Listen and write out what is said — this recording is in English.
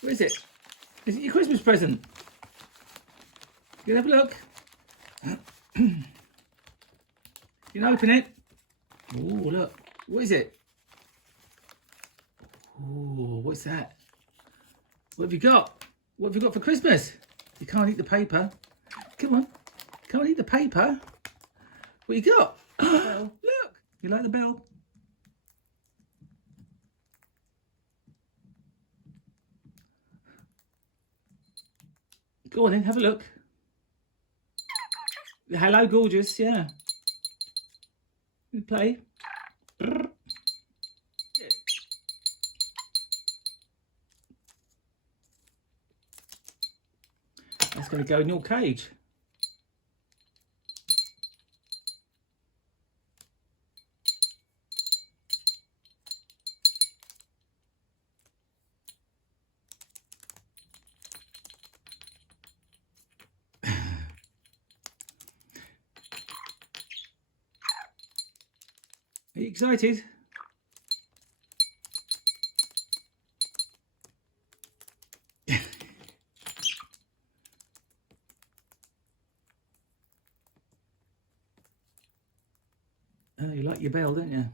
What is it? Is it your Christmas present? You have a look. You can open it. Oh, look. What is it? Oh, what's that? What have you got? What have you got for Christmas? You can't eat the paper. Come on. Can't eat the paper. What you got? Look. You like the bell? Go on then, have a look. Hello, gorgeous, yeah. You play. That's going to go in your cage. Are you excited? Oh, you like your bell, don't you?